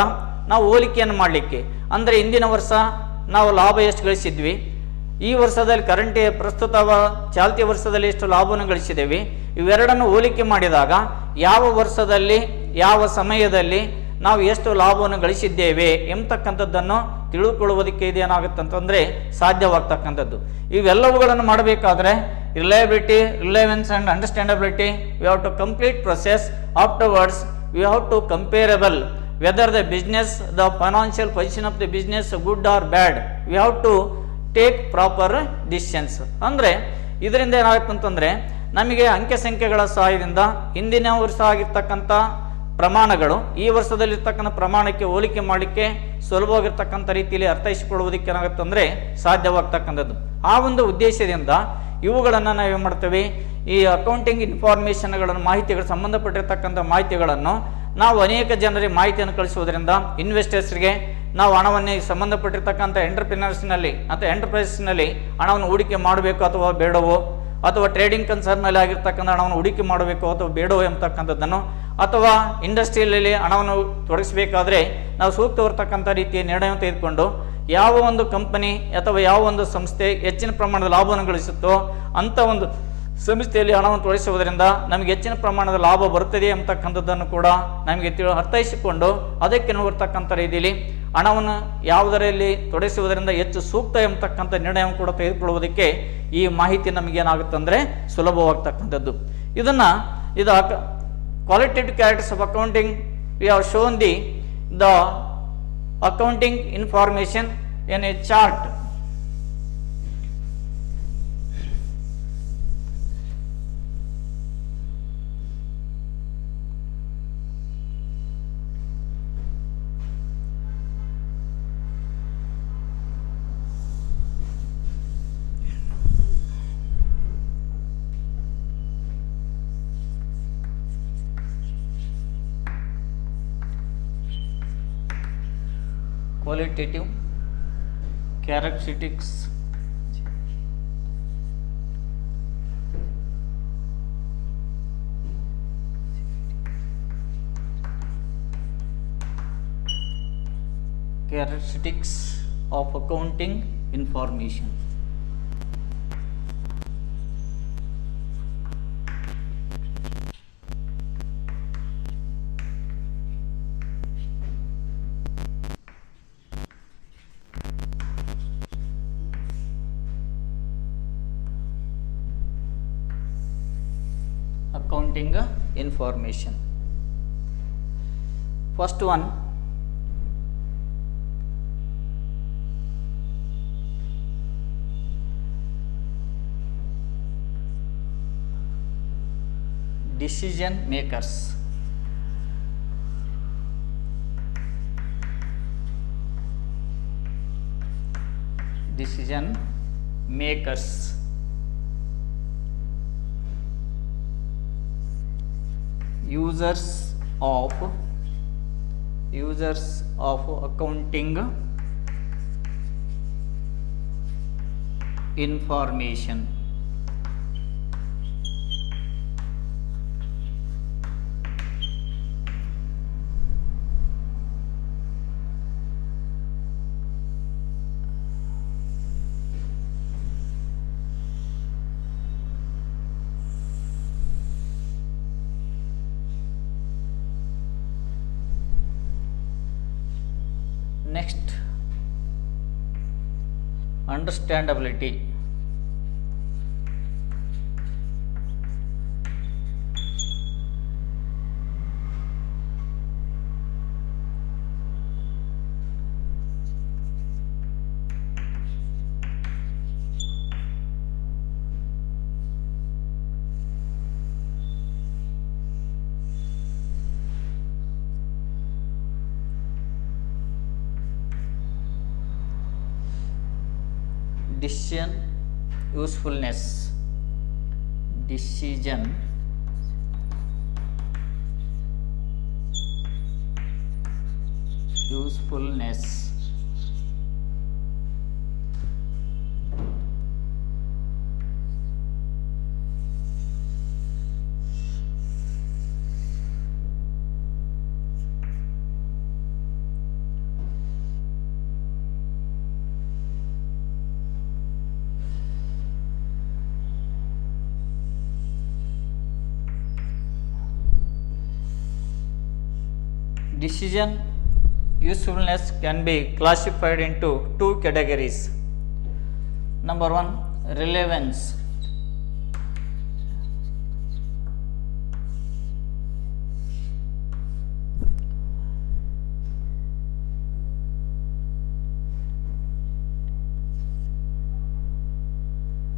ನಾವು ಹೋಲಿಕೆಯನ್ನು ಮಾಡಲಿಕ್ಕೆ. ಅಂದರೆ ಹಿಂದಿನ ವರ್ಷ ನಾವು ಲಾಭ ಎಷ್ಟು ಗಳಿಸಿದ್ವಿ, ಈ ವರ್ಷದಲ್ಲಿ ಕರೆಂಟ್ ಪ್ರಸ್ತುತ ಚಾಲ್ತಿ ವರ್ಷದಲ್ಲಿ ಎಷ್ಟು ಲಾಭವನ್ನು ಗಳಿಸಿದ್ದೇವೆ, ಇವೆರಡನ್ನು ಹೋಲಿಕೆ ಮಾಡಿದಾಗ ಯಾವ ವರ್ಷದಲ್ಲಿ ಯಾವ ಸಮಯದಲ್ಲಿ ನಾವು ಎಷ್ಟು ಲಾಭವನ್ನು ಗಳಿಸಿದ್ದೇವೆ ಎಂಬತಕ್ಕಂಥದ್ದನ್ನು ತಿಳ್ಕೊಳ್ಳುವುದಕ್ಕೆ ಇದೇನಾಗುತ್ತೆ ಅಂತಂದರೆ ಸಾಧ್ಯವಾಗ್ತಕ್ಕಂಥದ್ದು. ಇವೆಲ್ಲವುಗಳನ್ನು ಮಾಡಬೇಕಾದ್ರೆ reliability, relevance and understandability, we have to complete process. Afterwards we have to comparable whether the business, the financial position of the business good or bad, we have to take proper decisions. ಅಂದರೆ ಇದರಿಂದ ಏನಾಗುತ್ತೆ ಅಂತಂದರೆ ನಮಗೆ ಅಂಕೆ ಸಂಖ್ಯೆಗಳ ಸಹಾಯದಿಂದ ಹಿಂದಿನ ವರ್ಷ ಆಗಿರ್ತಕ್ಕಂಥ ಪ್ರಮಾಣಗಳು ಈ ವರ್ಷದಲ್ಲಿರ್ತಕ್ಕಂಥ ಪ್ರಮಾಣಕ್ಕೆ ಹೋಲಿಕೆ ಮಾಡಲಿಕ್ಕೆ ಸುಲಭವಾಗಿರ್ತಕ್ಕಂಥ ರೀತಿಯಲ್ಲಿ ಅರ್ಥೈಸಿಕೊಳ್ಳುವುದಕ್ಕೆ ಏನಾಗುತ್ತೆ ಅಂದರೆ ಸಾಧ್ಯವಾಗ್ತಕ್ಕಂಥದ್ದು. ಆ ಒಂದು ಉದ್ದೇಶದಿಂದ ಇವುಗಳನ್ನು ನಾವೇನು ಮಾಡ್ತೇವೆ, ಈ ಅಕೌಂಟಿಂಗ್ ಇನ್ಫಾರ್ಮೇಷನ್ಗಳನ್ನು ಮಾಹಿತಿಗಳು ಸಂಬಂಧಪಟ್ಟಿರ್ತಕ್ಕಂಥ ಮಾಹಿತಿಗಳನ್ನು ನಾವು ಅನೇಕ ಜನರಿಗೆ ಮಾಹಿತಿಯನ್ನು ಕಳಿಸುವುದರಿಂದ ಇನ್ವೆಸ್ಟರ್ಸ್ಗೆ ನಾವು ಹಣವನ್ನು ಸಂಬಂಧಪಟ್ಟಿರ್ತಕ್ಕಂಥ ಎಂಟರ್ಪ್ರಿನರ್ಸ್ನಲ್ಲಿ ಅಥವಾ ಎಂಟರ್ಪ್ರೈಸ್ನಲ್ಲಿ ಹಣವನ್ನು ಹೂಡಿಕೆ ಮಾಡಬೇಕು ಅಥವಾ ಬೇಡವೋ, ಅಥವಾ ಟ್ರೇಡಿಂಗ್ ಕನ್ಸರ್ನಲ್ಲಿ ಆಗಿರ್ತಕ್ಕಂಥ ಹಣವನ್ನು ಹೂಡಿಕೆ ಮಾಡಬೇಕು ಅಥವಾ ಬೇಡವೋ ಎಂಬತಕ್ಕಂಥದ್ದನ್ನು, ಅಥವಾ ಇಂಡಸ್ಟ್ರಿಯಲ್ಲಿ ಹಣವನ್ನು ತೊಡಗಿಸಬೇಕಾದ್ರೆ ನಾವು ಸೂಕ್ತವಿರ್ತಕ್ಕಂಥ ರೀತಿಯ ನಿರ್ಣಯವನ್ನು ತೆಗೆದುಕೊಂಡು ಯಾವ ಒಂದು ಕಂಪನಿ ಅಥವಾ ಯಾವ ಒಂದು ಸಂಸ್ಥೆ ಹೆಚ್ಚಿನ ಪ್ರಮಾಣದ ಲಾಭವನ್ನು ಗಳಿಸುತ್ತೋ ಅಂಥ ಒಂದು ಸಂಸ್ಥೆಯಲ್ಲಿ ಹಣವನ್ನು ತೊಡಗಿಸುವುದರಿಂದ ನಮಗೆ ಹೆಚ್ಚಿನ ಪ್ರಮಾಣದ ಲಾಭ ಬರುತ್ತದೆ ಎಂಬತಕ್ಕಂಥದ್ದನ್ನು ಕೂಡ ನಮಗೆ ಅರ್ಥೈಸಿಕೊಂಡು ಅದಕ್ಕೆ ನೋಡ್ತಕ್ಕಂಥ ರೀತಿಯಲ್ಲಿ ಹಣವನ್ನು ಯಾವುದರಲ್ಲಿ ತೊಡಗಿಸುವುದರಿಂದ ಹೆಚ್ಚು ಸೂಕ್ತ ಎಂಬತಕ್ಕಂಥ ನಿರ್ಣಯವನ್ನು ಕೂಡ ತೆಗೆದುಕೊಳ್ಳುವುದಕ್ಕೆ ಈ ಮಾಹಿತಿ ನಮಗೇನಾಗುತ್ತೆ ಅಂದರೆ ಸುಲಭವಾಗ್ತಕ್ಕಂಥದ್ದು. ಇದು qualitative characters of accounting, we have shown the accounting information in a chart. Qualitative characteristics of accounting information. Accounting information. First one, decision makers. Decision makers. Users of accounting information. Next, understandability. Decision usefulness. Decision usefulness. Decision usefulness can be classified into two categories. Number one, relevance.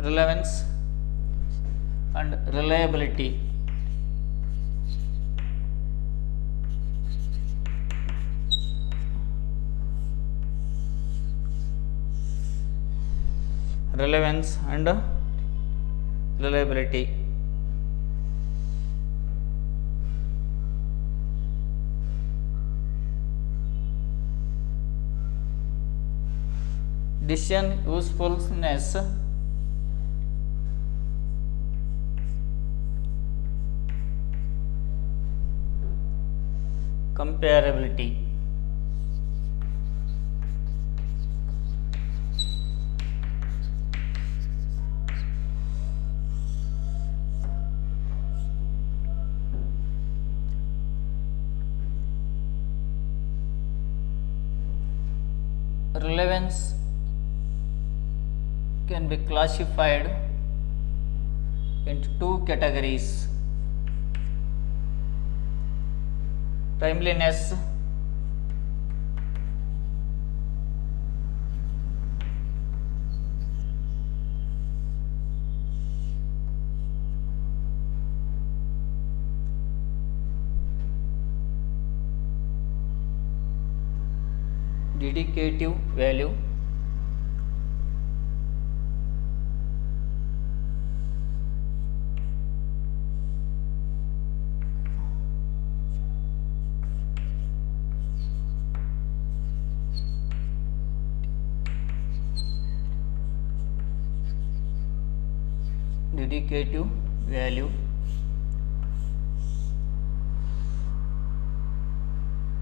Relevance and reliability. Relevance and reliability. Decision usefulness comparability. Relevance can be classified into two categories: timeliness dedicative value. Dedicative value.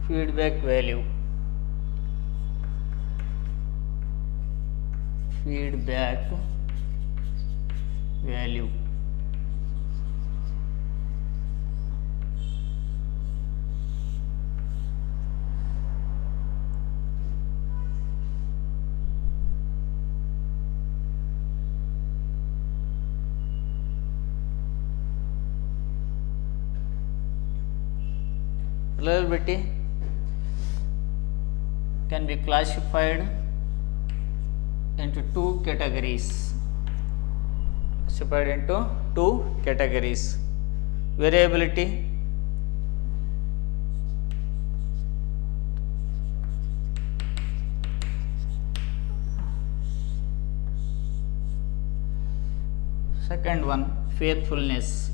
Feedback value. Feedback value. Reliability can be classified into two categories. Variability second one, faithfulness.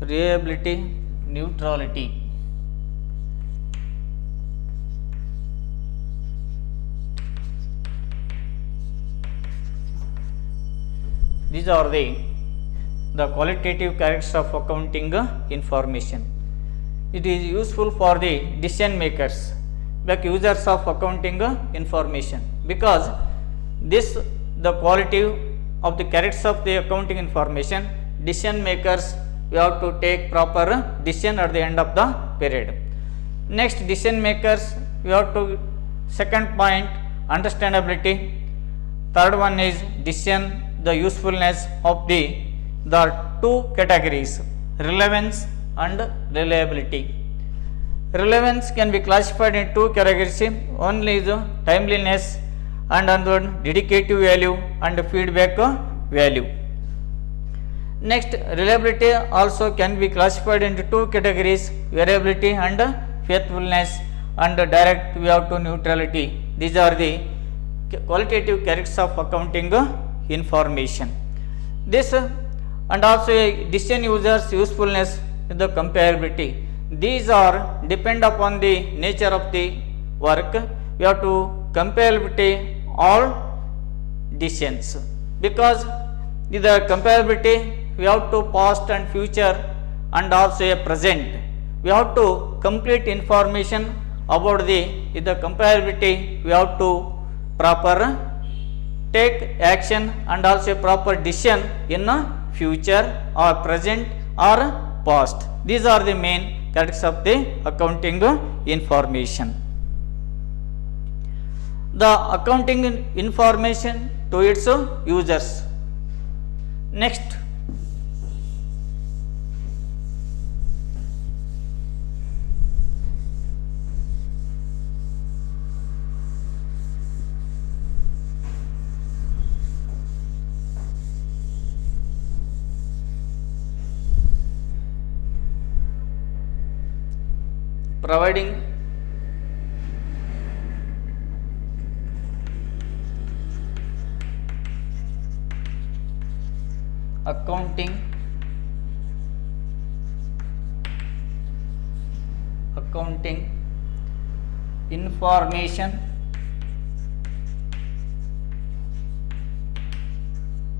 Reliability, neutrality. These are the qualitative characteristics of accounting information. It is useful for the decision makers, like users of accounting information. because this the quality of the characters of the accounting information. Decision makers, we have to take proper decision at the end of the period. Next, decision makers, we have to second point understandability. Third one is decision, the usefulness of the two categories, relevance and reliability. Relevance can be classified in two categories. One is timeliness and another dedicative value and feedback value. Next, reliability also can be classified into two categories, variability and faithfulness, and direct we have to neutrality. These are the qualitative characters of accounting information. This and also decision users usefulness, the comparability. These are depend upon the nature of the work. We have to comparability all decisions, because the comparability we have to past and future and also a present. We have to complete information about the comparability. We have to proper take action and also proper decision in future or present or past. These are the main characters of the accounting information. The accounting information to its users. Next, providing accounting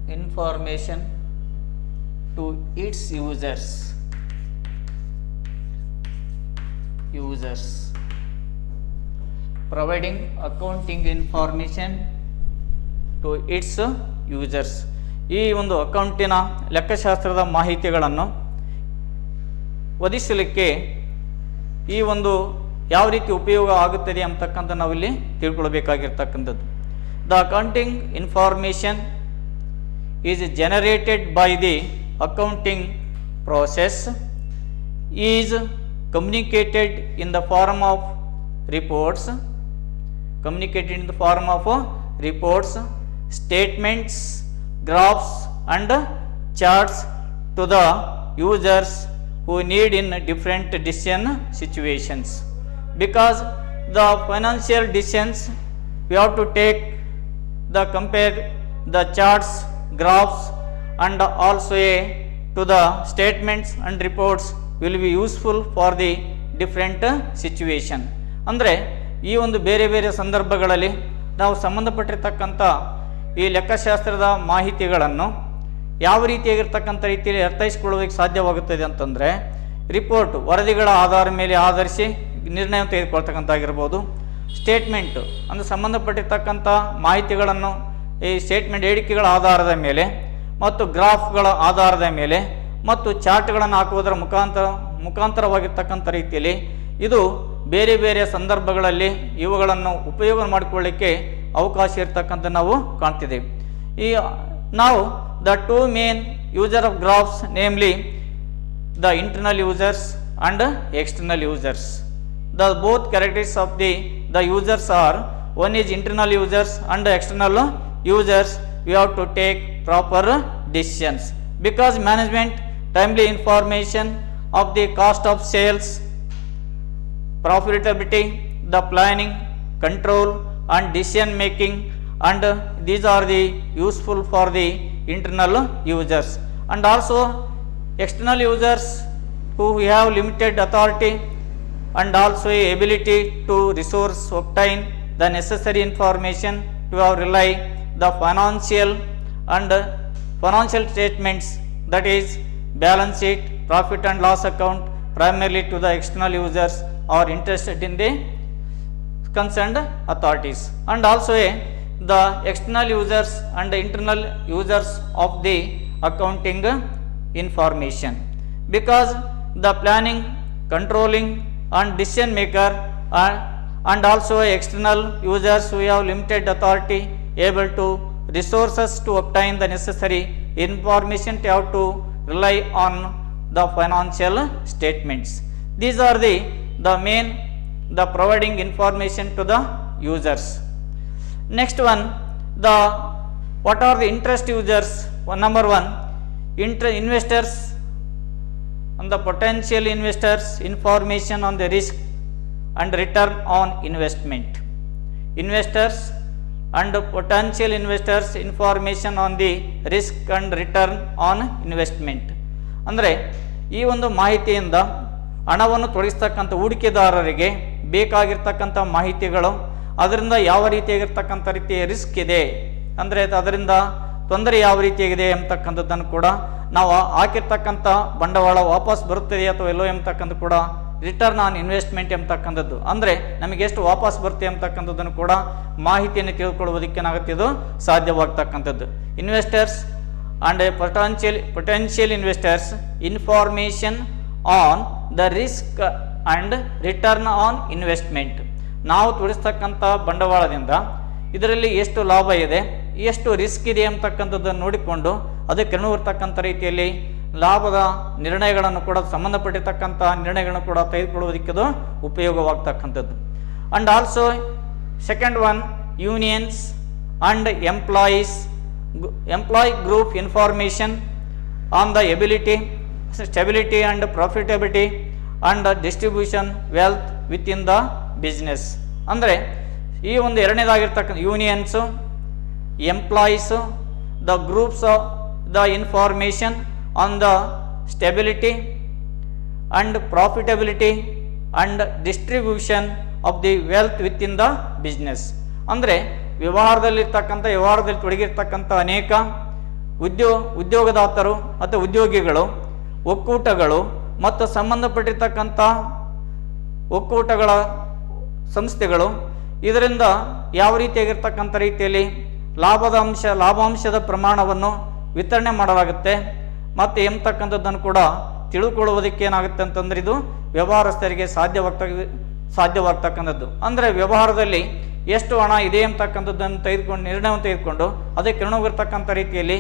information to its users. Providing accounting information to its users. ಈ ಒಂದು ಅಕೌಂಟಿನ ಲೆಕ್ಕಶಾಸ್ತ್ರದ ಮಾಹಿತಿಗಳನ್ನು ಒದಗಿಸಲಿಕ್ಕೆ ಈ ಒಂದು ಯಾವ ರೀತಿ ಉಪಯೋಗ ಆಗುತ್ತದೆ ಅಂತಕ್ಕಂಥ ನಾವಿಲ್ಲಿ ತಿಳ್ಕೊಳ್ಬೇಕಾಗಿರ್ತಕ್ಕಂಥದ್ದು. The accounting information is generated by the accounting process, is communicated in the form of reports, statements, graphs and charts to the users who need in different decision situations. Because the financial decisions we have to take, the compare the charts, graphs and also to the statements and reports will be useful for the different situation. ಅಂದರೆ ಈ ಒಂದು ಬೇರೆ ಬೇರೆ ಸಂದರ್ಭಗಳಲ್ಲಿ ನಾವು ಸಂಬಂಧಪಟ್ಟಿರ್ತಕ್ಕಂಥ ಈ ಲೆಕ್ಕಶಾಸ್ತ್ರದ ಮಾಹಿತಿಗಳನ್ನು ಯಾವ ರೀತಿಯಾಗಿರ್ತಕ್ಕಂಥ ರೀತಿಯಲ್ಲಿ ಅರ್ಥೈಸಿಕೊಳ್ಳೋದಕ್ಕೆ ಸಾಧ್ಯವಾಗುತ್ತದೆ ಅಂತಂದರೆ, ರಿಪೋರ್ಟ್ ವರದಿಗಳ ಮೇಲೆ ಆಧರಿಸಿ ನಿರ್ಣಯ ತೆಗೆದುಕೊಳ್ತಕ್ಕಂಥಾಗಿರ್ಬೋದು, ಸ್ಟೇಟ್ಮೆಂಟ್ ಅಂದರೆ ಸಂಬಂಧಪಟ್ಟಿರ್ತಕ್ಕಂಥ ಮಾಹಿತಿಗಳನ್ನು ಈ ಸ್ಟೇಟ್ಮೆಂಟ್ ಹೇಳಿಕೆಗಳ ಆಧಾರದ ಮೇಲೆ ಮತ್ತು ಗ್ರಾಫ್ಗಳ ಆಧಾರದ ಮೇಲೆ ಮತ್ತು ಚಾರ್ಟ್ಗಳನ್ನು ಹಾಕುವುದರ ಮುಖಾಂತರವಾಗಿರ್ತಕ್ಕಂಥ ರೀತಿಯಲ್ಲಿ ಇದು ಬೇರೆ ಬೇರೆ ಸಂದರ್ಭಗಳಲ್ಲಿ ಇವುಗಳನ್ನು ಉಪಯೋಗ ಮಾಡಿಕೊಳ್ಳಲಿಕ್ಕೆ ಅವಕಾಶ ಇರ್ತಕ್ಕಂಥ ನಾವು ಕಾಣ್ತಿದ್ದೇವೆ. ಈ ನಾವು the two main user of graphs, namely the internal users and external users. The both characteristics of the users are, one is internal users and external users. We have to take proper decisions, because management timely information of the cost of sales, profitability, the planning, control and decision making, and these are the useful for the internal users. And also external users who have limited authority and also ability to resource obtain the necessary information to have rely the financial statements, that is balance sheet, profit and loss account, primarily to the external users are interested in the concerned authorities. And also the external users and internal users of the accounting information, because the planning, controlling and decision maker are, and also external users who have limited authority able to resources to obtain the necessary information to have to rely on the financial statements. These are the main the providing information to the users. Next one, the what are the interest users? Number one, investors and the potential investors information on the risk and return on investment. Investors and potential investors information on the risk and return on investment. ಅಂದರೆ ಈ ಒಂದು ಮಾಹಿತಿಯಿಂದ ಹಣವನ್ನು ತೊಡಗಿಸ್ತಕ್ಕಂಥ ಹೂಡಿಕೆದಾರರಿಗೆ ಬೇಕಾಗಿರ್ತಕ್ಕಂಥ ಮಾಹಿತಿಗಳು, ಅದರಿಂದ ಯಾವ ರೀತಿಯಾಗಿರ್ತಕ್ಕಂಥ ರೀತಿಯ ರಿಸ್ಕ್ ಇದೆ, ಅಂದರೆ ಅದರಿಂದ ತೊಂದರೆ ಯಾವ ರೀತಿಯಾಗಿದೆ ಎಂಬತಕ್ಕಂಥದ್ದನ್ನು ಕೂಡ, ನಾವು ಹಾಕಿರ್ತಕ್ಕಂಥ ಬಂಡವಾಳ ವಾಪಸ್ ಬರುತ್ತದೆ ಅಥವಾ ಇಲ್ಲೋ ಎಂಬತಕ್ಕಂಥ ಕೂಡ ರಿಟರ್ನ್ ಆನ್ ಇನ್ವೆಸ್ಟ್ಮೆಂಟ್ ಎಂಬತಕ್ಕಂಥದ್ದು, ಅಂದರೆ ನಮಗೆ ಎಷ್ಟು ವಾಪಸ್ ಬರುತ್ತೆ ಎಂಬತಕ್ಕಂಥದ್ದನ್ನು ಕೂಡ ಮಾಹಿತಿಯನ್ನು ತಿಳ್ಕೊಳ್ಳುವುದಕ್ಕೆ ಏನಾಗುತ್ತೆ ಇದು ಸಾಧ್ಯವಾಗ್ತಕ್ಕಂಥದ್ದು. Investors and potential investors information on the risk and return on investment. ನಾವು ತೊಡಗಿಸ್ತಕ್ಕಂಥ ಬಂಡವಾಳದಿಂದ ಇದರಲ್ಲಿ ಎಷ್ಟು ಲಾಭ ಇದೆ, ಎಷ್ಟು ರಿಸ್ಕ್ ಇದೆ ಎಂಬತಕ್ಕಂಥದ್ದನ್ನು ನೋಡಿಕೊಂಡು ಅದಕ್ಕೆ ಅನುವಿರ್ತಕ್ಕಂಥ ರೀತಿಯಲ್ಲಿ ಲಾಭದ ನಿರ್ಣಯಗಳನ್ನು ಕೂಡ, ಸಂಬಂಧಪಟ್ಟಿರ್ತಕ್ಕಂಥ ನಿರ್ಣಯಗಳನ್ನು ಕೂಡ ತೆಗೆದುಕೊಳ್ಳುವುದಕ್ಕೆ ಅದು ಉಪಯೋಗವಾಗ್ತಕ್ಕಂಥದ್ದು. And also second one, unions and employ group information on the ability, stability and profitability and distribution wealth with in the business. ಅಂದರೆ ಈ ಒಂದು ಎರಡನೇದಾಗಿರ್ತಕ್ಕಂಥ unions, employees, the groups, the information on the stability and profitability and distribution of the wealth with in the business. ಅಂದರೆ ವ್ಯವಹಾರದಲ್ಲಿ ತೊಡಗಿರ್ತಕ್ಕಂಥ ಅನೇಕ ಉದ್ಯೋಗದಾತರು ಮತ್ತು ಉದ್ಯೋಗಿಗಳು, ಒಕ್ಕೂಟಗಳು ಮತ್ತು ಸಂಬಂಧಪಟ್ಟಿರ್ತಕ್ಕಂಥ ಒಕ್ಕೂಟಗಳ ಸಂಸ್ಥೆಗಳು, ಇದರಿಂದ ಯಾವ ರೀತಿಯಾಗಿರ್ತಕ್ಕಂಥ ರೀತಿಯಲ್ಲಿ ಲಾಭಾಂಶದ ಪ್ರಮಾಣವನ್ನು ವಿತರಣೆ ಮಾಡಲಾಗುತ್ತೆ ಮತ್ತು ಎಂಬತಕ್ಕಂಥದ್ದನ್ನು ಕೂಡ ತಿಳ್ಕೊಳ್ಳುವುದಕ್ಕೆ ಏನಾಗುತ್ತೆ ಅಂತಂದರೆ ಇದು ವ್ಯವಹಾರಸ್ಥರಿಗೆ ಸಾಧ್ಯವಾಗ್ತಕ್ಕಂಥದ್ದು. ಅಂದರೆ ವ್ಯವಹಾರದಲ್ಲಿ ಎಷ್ಟು ಹಣ ಇದೆ ಎಂಬತಕ್ಕಂಥದ್ದನ್ನು ನಿರ್ಣಯವನ್ನು ತೆಗೆದುಕೊಂಡು ಅದಕ್ಕೆ ಅನುವಿರ್ತಕ್ಕಂಥ ರೀತಿಯಲ್ಲಿ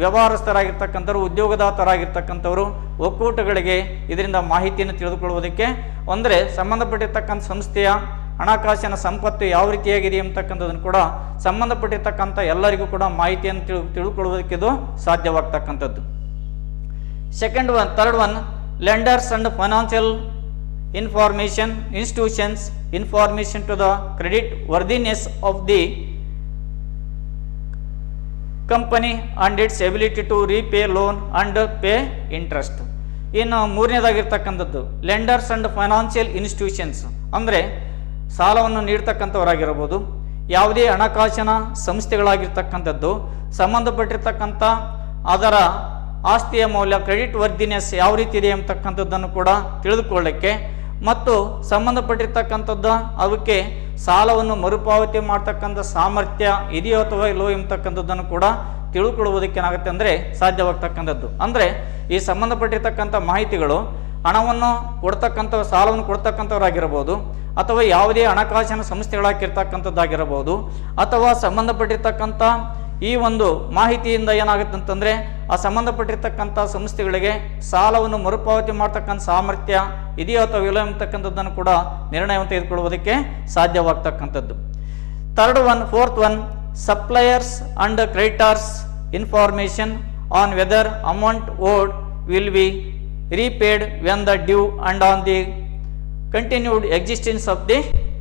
ವ್ಯವಹಾರಸ್ಥರಾಗಿರ್ತಕ್ಕಂಥವ್ರು, ಉದ್ಯೋಗದಾತರಾಗಿರ್ತಕ್ಕಂಥವರು, ಒಕ್ಕೂಟಗಳಿಗೆ ಇದರಿಂದ ಮಾಹಿತಿಯನ್ನು ತಿಳಿದುಕೊಳ್ಳುವುದಕ್ಕೆ, ಅಂದರೆ ಸಂಬಂಧಪಟ್ಟಿರ್ತಕ್ಕಂಥ ಸಂಸ್ಥೆಯ ಹಣಕಾಸಿನ ಸಂಪತ್ತು ಯಾವ ರೀತಿಯಾಗಿದೆ ಎಂಬತಕ್ಕಂಥದ್ದನ್ನು ಕೂಡ ಸಂಬಂಧಪಟ್ಟಿರ್ತಕ್ಕಂಥ ಎಲ್ಲರಿಗೂ ಕೂಡ ಮಾಹಿತಿಯನ್ನು ತಿಳ್ಕೊಳ್ಳುವುದಕ್ಕೆ ಇದು ಸಾಧ್ಯವಾಗ್ತಕ್ಕಂಥದ್ದು. Third one, lenders and financial information institutions information to the credit worthiness of the company and its ability to repay loan and pay interest. ಇನ್ನು ಮೂರನೇದಾಗಿರ್ತಕ್ಕಂಥದ್ದು ಲೆಂಡರ್ಸ್ ಅಂಡ್ ಫೈನಾನ್ಷಿಯಲ್ ಇನ್ಸ್ಟಿಟ್ಯೂಷನ್ಸ್, ಅಂದರೆ ಸಾಲವನ್ನು ನೀಡ್ತಕ್ಕಂಥವರಾಗಿರ್ಬೋದು, ಯಾವುದೇ ಹಣಕಾಸಿನ ಸಂಸ್ಥೆಗಳಾಗಿರ್ತಕ್ಕಂಥದ್ದು, ಸಂಬಂಧಪಟ್ಟಿರ್ತಕ್ಕಂಥ ಅದರ ಆಸ್ತಿಯ ಮೌಲ್ಯ ಕ್ರೆಡಿಟ್ ವರ್ದಿನೆಸ್ ಯಾವ ರೀತಿ ಇದೆ ಎಂಬತಕ್ಕಂಥದ್ದನ್ನು ಕೂಡ ತಿಳಿದುಕೊಳ್ಳಲಿಕ್ಕೆ ಮತ್ತು ಸಂಬಂಧಪಟ್ಟಿರ್ತಕ್ಕಂಥದ್ದು ಅವಕ್ಕೆ ಸಾಲವನ್ನು ಮರುಪಾವತಿ ಮಾಡ್ತಕ್ಕಂಥ ಸಾಮರ್ಥ್ಯ ಇದೆಯೋ ಅಥವಾ ಇಲ್ಲೋ ಎಂಬತಕ್ಕಂಥದ್ದನ್ನು ಕೂಡ ತಿಳ್ಕೊಳ್ಳುವುದಕ್ಕೆ ಏನಾಗುತ್ತೆ ಅಂದರೆ ಸಾಧ್ಯವಾಗ್ತಕ್ಕಂಥದ್ದು. ಅಂದರೆ ಈ ಸಂಬಂಧಪಟ್ಟಿರ್ತಕ್ಕಂಥ ಮಾಹಿತಿಗಳು ಹಣವನ್ನು ಕೊಡ್ತಕ್ಕಂಥ ಸಾಲವನ್ನು ಕೊಡ್ತಕ್ಕಂಥವರಾಗಿರ್ಬೋದು, ಅಥವಾ ಯಾವುದೇ ಹಣಕಾಸಿನ ಸಂಸ್ಥೆಗಳಾಗಿರ್ತಕ್ಕಂಥದ್ದಾಗಿರಬಹುದು, ಅಥವಾ ಸಂಬಂಧಪಟ್ಟಿರ್ತಕ್ಕಂಥ ಈ ಒಂದು ಮಾಹಿತಿಯಿಂದ ಏನಾಗುತ್ತೆ ಅಂತಂದರೆ ಆ ಸಂಬಂಧಪಟ್ಟಿರ್ತಕ್ಕಂಥ ಸಂಸ್ಥೆಗಳಿಗೆ ಸಾಲವನ್ನು ಮರುಪಾವತಿ ಮಾಡ್ತಕ್ಕಂಥ ಸಾಮರ್ಥ್ಯ ಇದೆಯೋ ಅಥವಾ ಇಲ್ಲ ಎಂಬತಕ್ಕಂಥದ್ದನ್ನು ಕೂಡ ನಿರ್ಣಯವನ್ನು ತೆಗೆದುಕೊಳ್ಳುವುದಕ್ಕೆ ಸಾಧ್ಯವಾಗ್ತಕ್ಕಂಥದ್ದು. Fourth one, suppliers and creditors information on whether amount owed will be repaid when the due and on the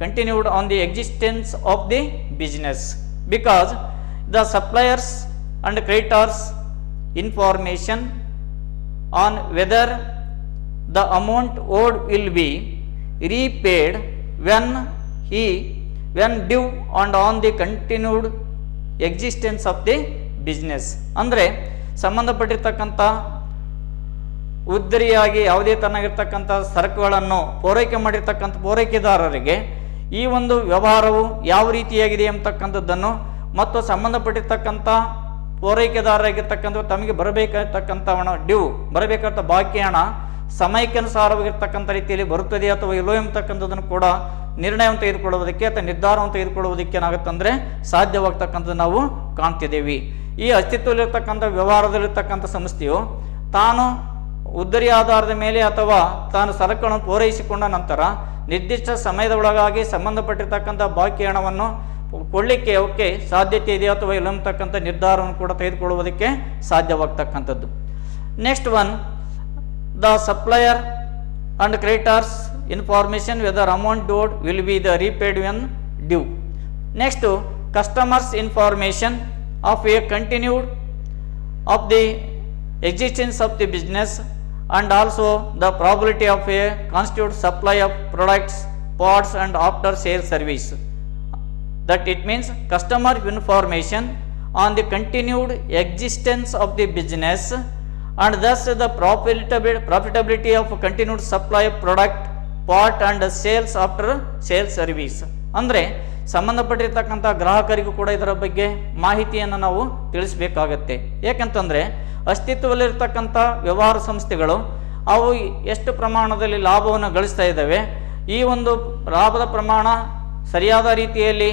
continued on the existence of the business, because the suppliers and creditors information on whether the amount owed will be repaid when due and on the continued existence of the business. ಅಂದರೆ ಸಂಬಂಧಪಟ್ಟಿರ್ತಕ್ಕಂಥ ಉದ್ದರಿಯಾಗಿ ಯಾವುದೇ ತನ್ನಾಗಿರ್ತಕ್ಕಂಥ ಸರಕುಗಳನ್ನು ಪೂರೈಕೆ ಮಾಡಿರ್ತಕ್ಕಂಥ ಪೂರೈಕೆದಾರರಿಗೆ ಈ ಒಂದು ವ್ಯವಹಾರವು ಯಾವ ರೀತಿಯಾಗಿದೆ ಎಂಬತಕ್ಕಂಥದ್ದನ್ನು ಮತ್ತು ಸಂಬಂಧಪಟ್ಟಿರ್ತಕ್ಕಂಥ ಪೂರೈಕೆದಾರರಾಗಿರ್ತಕ್ಕಂಥ ತಮಗೆ ಬರಬೇಕಾಗಿರ್ತಕ್ಕಂಥ ಹಣ ಡ್ಯೂ ಬರಬೇಕಾದ ಬಾಕಿ ಹಣ ಸಮಯಕ್ಕನುಸಾರವಾಗಿರ್ತಕ್ಕಂಥ ರೀತಿಯಲ್ಲಿ ಬರುತ್ತದೆ ಅಥವಾ ಇಲ್ಲೋ ಎಂಬತಕ್ಕಂಥದ್ದನ್ನು ಕೂಡ ನಿರ್ಣಯವನ್ನು ತೆಗೆದುಕೊಳ್ಳುವುದಕ್ಕೆ ಅಥವಾ ನಿರ್ಧಾರವನ್ನು ತೆಗೆದುಕೊಳ್ಳುವುದಕ್ಕೆ ಏನಾಗುತ್ತಂದರೆ ಸಾಧ್ಯವಾಗ್ತಕ್ಕಂಥದ್ದು ನಾವು ಕಾಣ್ತಿದ್ದೇವೆ. ಈ ಅಸ್ತಿತ್ವದಲ್ಲಿರ್ತಕ್ಕಂಥ ವ್ಯವಹಾರದಲ್ಲಿರ್ತಕ್ಕಂಥ ಸಂಸ್ಥೆಯು ತಾನು ಉದ್ದರಿ ಆಧಾರದ ಮೇಲೆ ಅಥವಾ ತಾನು ಸರಕುಗಳನ್ನು ಪೂರೈಸಿಕೊಂಡ ನಂತರ ನಿರ್ದಿಷ್ಟ ಸಮಯದ ಒಳಗಾಗಿ ಸಂಬಂಧಪಟ್ಟಿರ್ತಕ್ಕಂಥ ಬಾಕಿ ಹಣವನ್ನು ಕೊಡಲಿಕ್ಕೆ ಅವಕ್ಕೆ ಸಾಧ್ಯತೆ ಇದೆ ಅಥವಾ ಇಲ್ಲ ಅಂತಕ್ಕಂಥ ನಿರ್ಧಾರವನ್ನು ಕೂಡ ತೆಗೆದುಕೊಳ್ಳುವುದಕ್ಕೆ ಸಾಧ್ಯವಾಗ್ತಕ್ಕಂಥದ್ದು. Next one, the supplier and creditors information whether amount owed will be the repaid when due. Next, customers information of a continued of the existence of the business and also the probability of a constitute supply of products, parts and after sales service. That it means customer information on the continued existence of the business and thus the profitability of continued supply of product, part and sales after sales service. ಅಂದರೆ ಸಂಬಂಧಪಟ್ಟಿರ್ತಕ್ಕಂಥ ಗ್ರಾಹಕರಿಗೂ ಕೂಡ ಇದರ ಬಗ್ಗೆ ಮಾಹಿತಿಯನ್ನು ನಾವು ತಿಳಿಸಬೇಕಾಗತ್ತೆ. ಏಕೆಂತಂದರೆ ಅಸ್ತಿತ್ವದಲ್ಲಿರ್ತಕ್ಕಂಥ ವ್ಯವಹಾರ ಸಂಸ್ಥೆಗಳು ಅವು ಎಷ್ಟು ಪ್ರಮಾಣದಲ್ಲಿ ಲಾಭವನ್ನು ಗಳಿಸ್ತಾ ಇದ್ದಾವೆ, ಈ ಒಂದು ಲಾಭದ ಪ್ರಮಾಣ ಸರಿಯಾದ ರೀತಿಯಲ್ಲಿ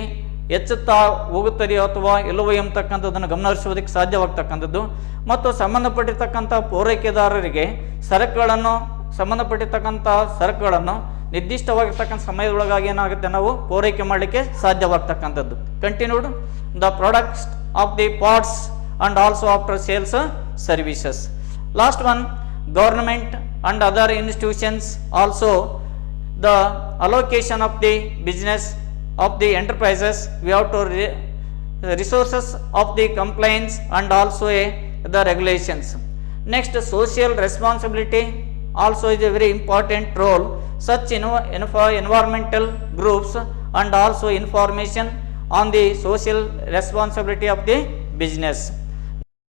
ಹೆಚ್ಚುತ್ತಾ ಹೋಗುತ್ತದೆಯೋ ಅಥವಾ ಇಲ್ಲವೋ ಎಂಬತಕ್ಕಂಥದ್ದನ್ನು ಗಮನಹರಿಸುವುದಕ್ಕೆ ಸಾಧ್ಯವಾಗ್ತಕ್ಕಂಥದ್ದು ಮತ್ತು ಸಂಬಂಧಪಟ್ಟಿರ್ತಕ್ಕಂಥ ಪೂರೈಕೆದಾರರಿಗೆ ಸಂಬಂಧಪಟ್ಟಿರ್ತಕ್ಕಂಥ ಸರಕುಗಳನ್ನು ನಿರ್ದಿಷ್ಟವಾಗಿರ್ತಕ್ಕಂಥ ಸಮಯದೊಳಗಾಗಿ ಏನಾಗುತ್ತೆ ನಾವು ಪೂರೈಕೆ ಮಾಡಲಿಕ್ಕೆ ಸಾಧ್ಯವಾಗ್ತಕ್ಕಂಥದ್ದು. Continued the products of the parts and also after sales services. Last one, government and other institutions also the allocation of the business of the enterprises we have to resources of the compliance and also the regulations. Next, social responsibility also is a very important role. Such environmental groups and also information on the social responsibility of the business.